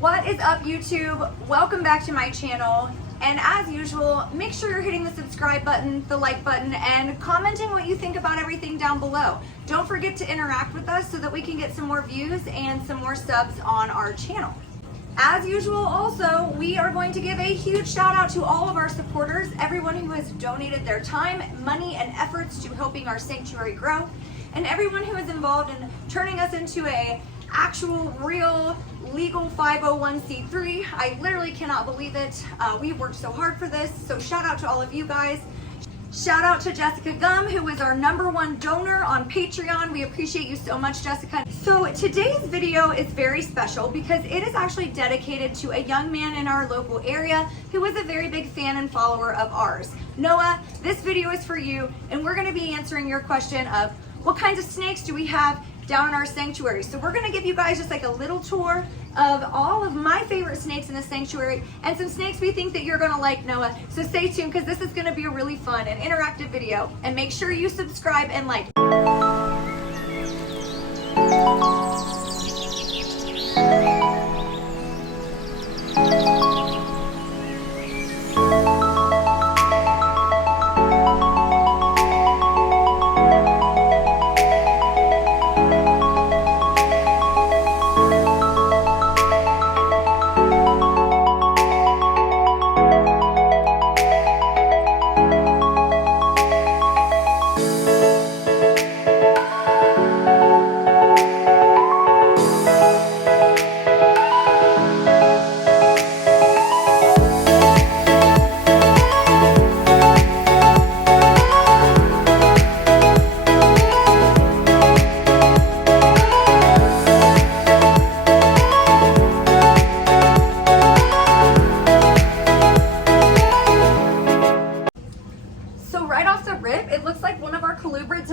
What is up, YouTube? Welcome back to my channel. And as usual, make sure you're hitting the subscribe button, the like button, and commenting what you think about everything down below. Don't forget to interact with us so that we can get some more views and some more subs on our channel. As usual, also, we are going to give a huge shout out to all of our supporters, everyone who has donated their time, money, and efforts to helping our sanctuary grow, and everyone who is involved in turning us into a actual, real, legal 501c3. I literally cannot believe it. We worked so hard for this, so shout out to all of you guys. Shout out to Jessica Gum, who is our #1 donor on Patreon. We appreciate you so much, Jessica. So today's video is very special because it is actually dedicated to a young man in our local area who is a very big fan and follower of ours. Noah, this video is for you, and we're gonna be answering your question of what kinds of snakes do we have down in our sanctuary. So we're gonna give you guys just like a little tour of all of my favorite snakes in the sanctuary and some snakes we think that you're gonna like, Noah. So stay tuned because this is gonna be a really fun and interactive video. And make sure you subscribe and like.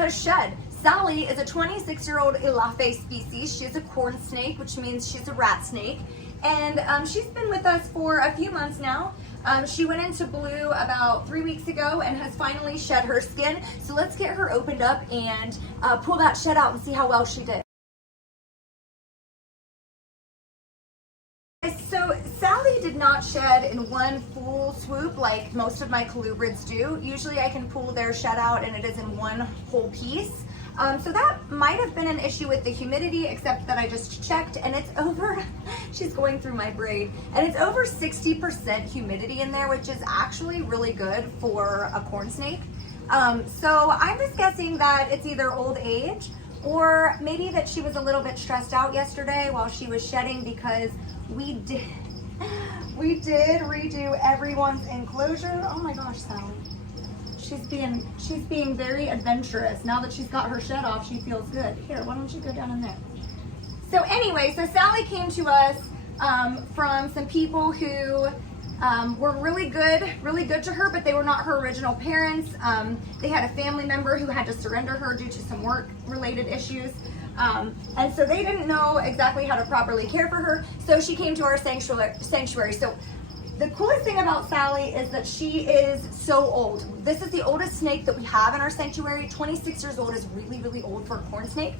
Shed. Sally is a 26-year-old Elaphe species. She's a corn snake, which means she's a rat snake. And she's been with us for a few months now. She went into blue about 3 weeks ago and has finally shed her skin. So let's get her opened up and pull that shed out and see how well she did. So Sally did not shed in one full swoop like most of my colubrids do. Usually I can pull their shed out and it is in one whole piece. So that might have been an issue with the humidity, except that I just checked and it's over, she's going through my braid, and it's over 60% humidity in there, which is actually really good for a corn snake. So I'm just guessing that it's either old age or maybe that she was a little bit stressed out yesterday while she was shedding, because we did redo everyone's enclosure. Oh my gosh, Sally. She's being very adventurous. Now that she's got her shed off, she feels good. Here, why don't you go down in there? So anyway, so Sally came to us from some people who were really good to her, but they were not her original parents. They had a family member who had to surrender her due to some work-related issues. And so they didn't know exactly how to properly care for her, so she came to our sanctuary. So the coolest thing about Sally is that she is so old. This is the oldest snake that we have in our sanctuary. 26 years old is really, really old for a corn snake,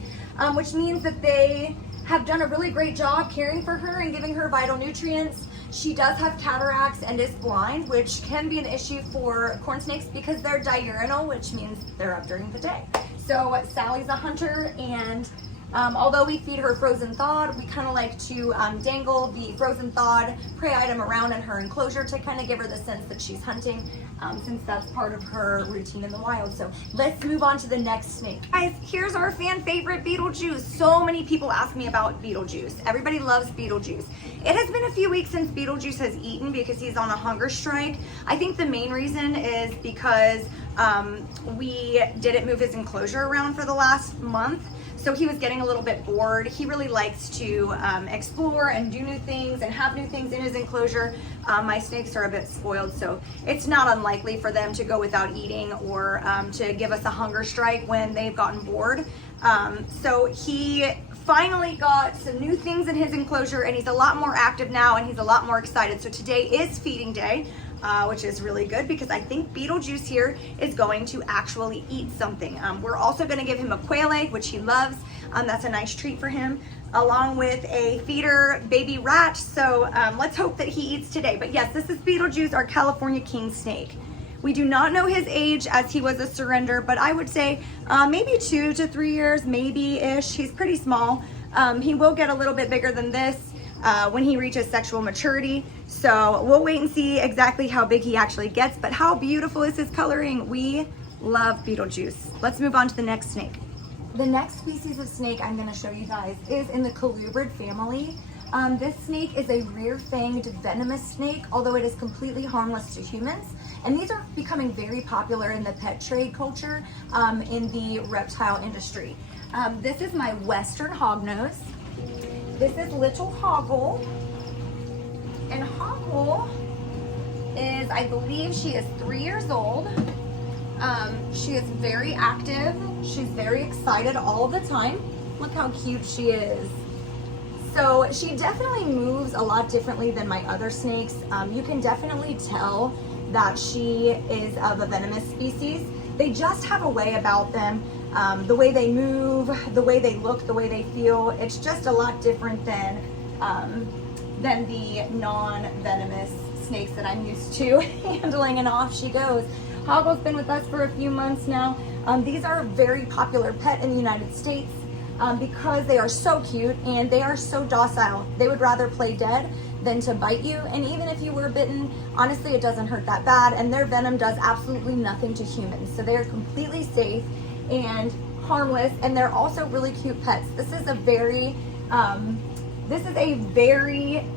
which means that they have done a really great job caring for her and giving her vital nutrients. She does have cataracts and is blind, which can be an issue for corn snakes because they're diurnal, which means they're up during the day. So Sally's a hunter, and although we feed her frozen thawed, we kind of like to dangle the frozen thawed prey item around in her enclosure to kind of give her the sense that she's hunting, since that's part of her routine in the wild. So let's move on to the next snake. Guys, here's our fan favorite Beetlejuice. So many people ask me about Beetlejuice. Everybody loves Beetlejuice. It has been a few weeks since Beetlejuice has eaten because he's on a hunger strike. I think the main reason is because we didn't move his enclosure around for the last month. So he was getting a little bit bored. He really likes to explore and do new things and have new things in his enclosure. My snakes are a bit spoiled, so it's not unlikely for them to go without eating or to give us a hunger strike when they've gotten bored. So he finally got some new things in his enclosure, and he's a lot more active now, and he's a lot more excited. So today is feeding day. Which is really good because I think Beetlejuice here is going to actually eat something. We're also going to give him a quail egg, which he loves. That's a nice treat for him. along with a feeder baby rat. So let's hope that he eats today. But yes, this is Beetlejuice, our California king snake. We do not know his age as he was a surrender, but I would say maybe 2 to 3 years, maybe-ish. He's pretty small. He will get a little bit bigger than this when he reaches sexual maturity. So we'll wait and see exactly how big he actually gets, but how beautiful is his coloring? We love Beetlejuice. Let's move on to the next snake. The next species of snake I'm gonna show you guys is in the colubrid family. This snake is a rear-fanged venomous snake, although it is completely harmless to humans. And these are becoming very popular in the pet trade culture in the reptile industry. This is my Western hognose. This is little Hoggle. And Hoggle is, I believe she is 3 years old. She is very active. She's very excited all of the time. Look how cute she is. So she definitely moves a lot differently than my other snakes. You can definitely tell that she is of a venomous species. They just have a way about them. The way they move, the way they look, the way they feel. It's just a lot different than the non-venomous snakes that I'm used to handling, and off she goes. Hoggle's been with us for a few months now. These are a very popular pet in the United States because they are so cute and they are so docile. They would rather play dead than to bite you, and even if you were bitten, honestly it doesn't hurt that bad, and their venom does absolutely nothing to humans. So they're completely safe and harmless, and they're also really cute pets. This is a very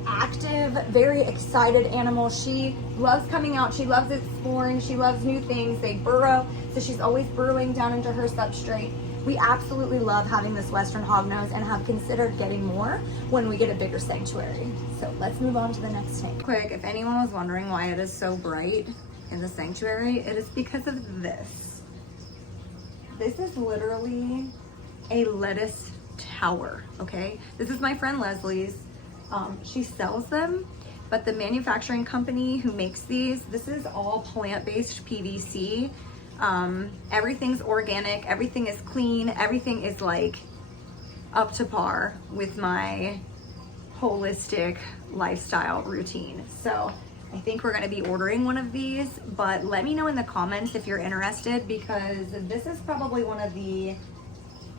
active, very excited animal. She loves coming out, she loves exploring, she loves new things. They burrow, so she's always burrowing down into her substrate. We absolutely love having this Western hognose and have considered getting more when we get a bigger sanctuary. So let's move on to the next snake. Quick, if anyone was wondering why it is so bright in the sanctuary, it is because of this. This is literally a lettuce tower, okay? This is my friend Leslie's. She sells them, but the manufacturing company who makes these, this is all plant-based PVC. Everything's organic, everything is clean, everything is like up to par with my holistic lifestyle routine. So I think we're gonna be ordering one of these, but let me know in the comments if you're interested, because this is probably one of the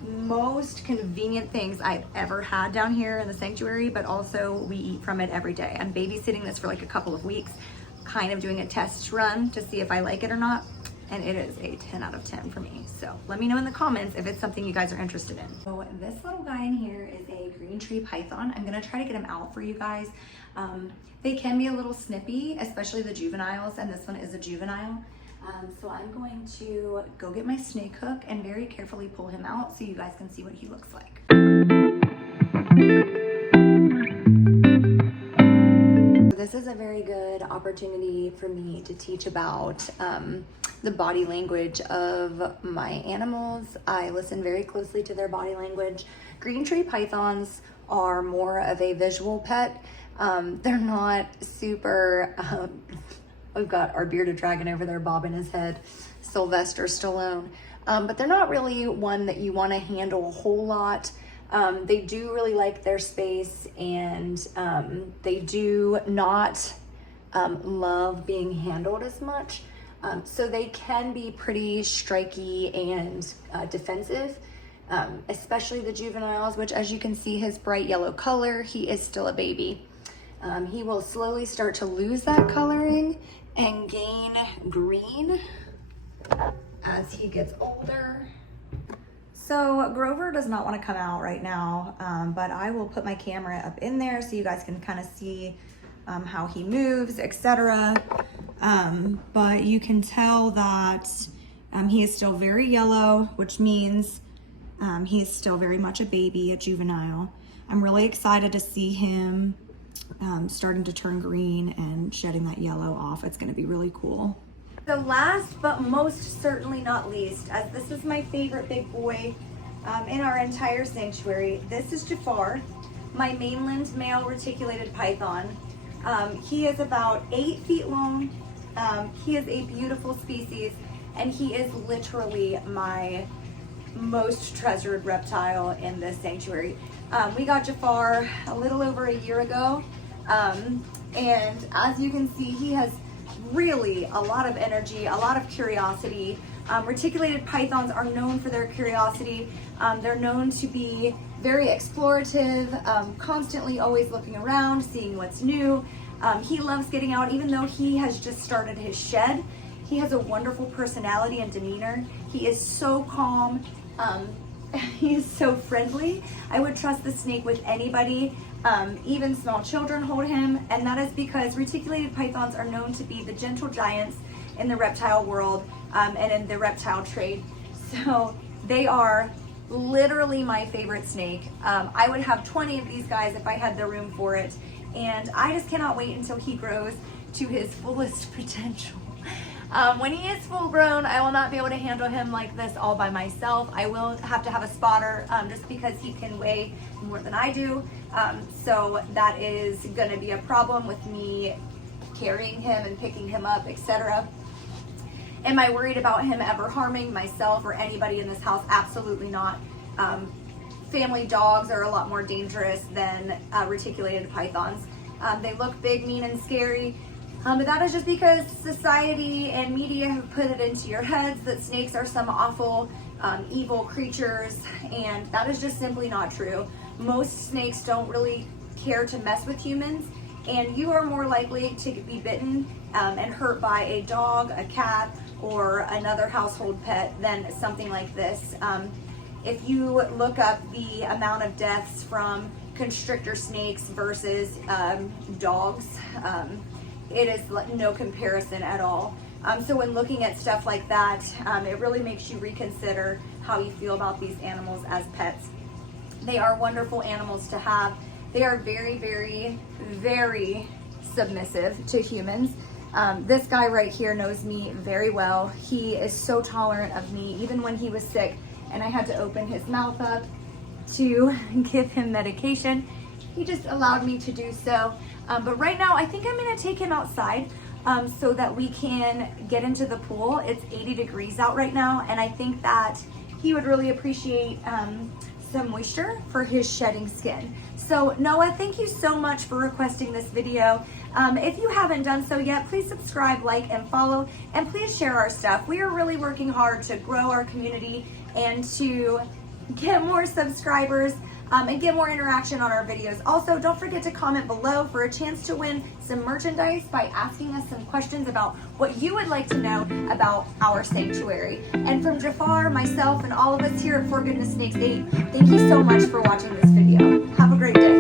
most convenient things I've ever had down here in the sanctuary, but also we eat from it every day. I'm babysitting this for like a couple of weeks, kind of doing a test run to see if I like it or not, and it is a 10 out of 10 for me. So let me know in the comments if it's something you guys are interested in. So this little guy in here is a green tree python. I'm gonna try to get him out for you guys. They can be a little snippy, especially the juveniles, and this one is a juvenile. So I'm going to go get my snake hook and very carefully pull him out so you guys can see what he looks like. This is a very good opportunity for me to teach about the body language of my animals. I listen very closely to their body language. Green tree pythons are more of a visual pet. They're not super, we've got our bearded dragon over there bobbing his head, Sylvester Stallone. But they're not really one that you want to handle a whole lot. They do really like their space, and they do not love being handled as much. So they can be pretty striky and defensive, especially the juveniles, which, as you can see, his bright yellow color, he is still a baby. He will slowly start to lose that coloring and gain green as he gets older. So Grover does not want to come out right now, but I will put my camera up in there so you guys can kind of see how he moves, etc. But you can tell that he is still very yellow, which means he is still very much a baby, a juvenile. I'm really excited to see him starting to turn green and shedding that yellow off. It's going to be really cool. The last but most certainly not least, as this is my favorite big boy in our entire sanctuary, this is Jafar, my mainland male reticulated python. He is about 8 feet long. He is a beautiful species, and he is literally my most treasured reptile in this sanctuary. We got Jafar a little over a year ago, and as you can see, he has really a lot of energy, a lot of curiosity. Reticulated pythons are known for their curiosity. They're known to be very explorative, constantly always looking around, seeing what's new. He loves getting out, even though he has just started his shed. He has a wonderful personality and demeanor. He is so calm. He is so friendly. I would trust the snake with anybody. Even small children hold him, and that is because reticulated pythons are known to be the gentle giants in the reptile world and in the reptile trade. So they are literally my favorite snake. I would have 20 of these guys if I had the room for it, and I just cannot wait until he grows to his fullest potential. When he is full grown, I will not be able to handle him like this all by myself. I will have to have a spotter just because he can weigh more than I do. So that is going to be a problem with me carrying him and picking him up, etc. Am I worried about him ever harming myself or anybody in this house? Absolutely not. Family dogs are a lot more dangerous than reticulated pythons. They look big, mean, and scary. But that is just because society and media have put it into your heads that snakes are some awful, evil creatures, and that is just simply not true. Most snakes don't really care to mess with humans, and you are more likely to be bitten and hurt by a dog, a cat, or another household pet than something like this. If you look up the amount of deaths from constrictor snakes versus dogs, it is no comparison at all. So when looking at stuff like that, it really makes you reconsider how you feel about these animals as pets. They are wonderful animals to have. They are very, very, very submissive to humans. This guy right here knows me very well. He is so tolerant of me, even when he was sick and I had to open his mouth up to give him medication. He just allowed me to do so. But right now, I think I'm gonna take him outside so that we can get into the pool. It's 80 degrees out right now, and I think that he would really appreciate some moisture for his shedding skin. So Noah, thank you so much for requesting this video. If you haven't done so yet, please subscribe, like, and follow, and please share our stuff. We are really working hard to grow our community and to get more subscribers and get more interaction on our videos. Also, don't forget to comment below for a chance to win some merchandise by asking us some questions about what you would like to know about our sanctuary. And from Jafar, myself, and all of us here at For Goodness Snakes 8, thank you so much for watching this video. Have a great day.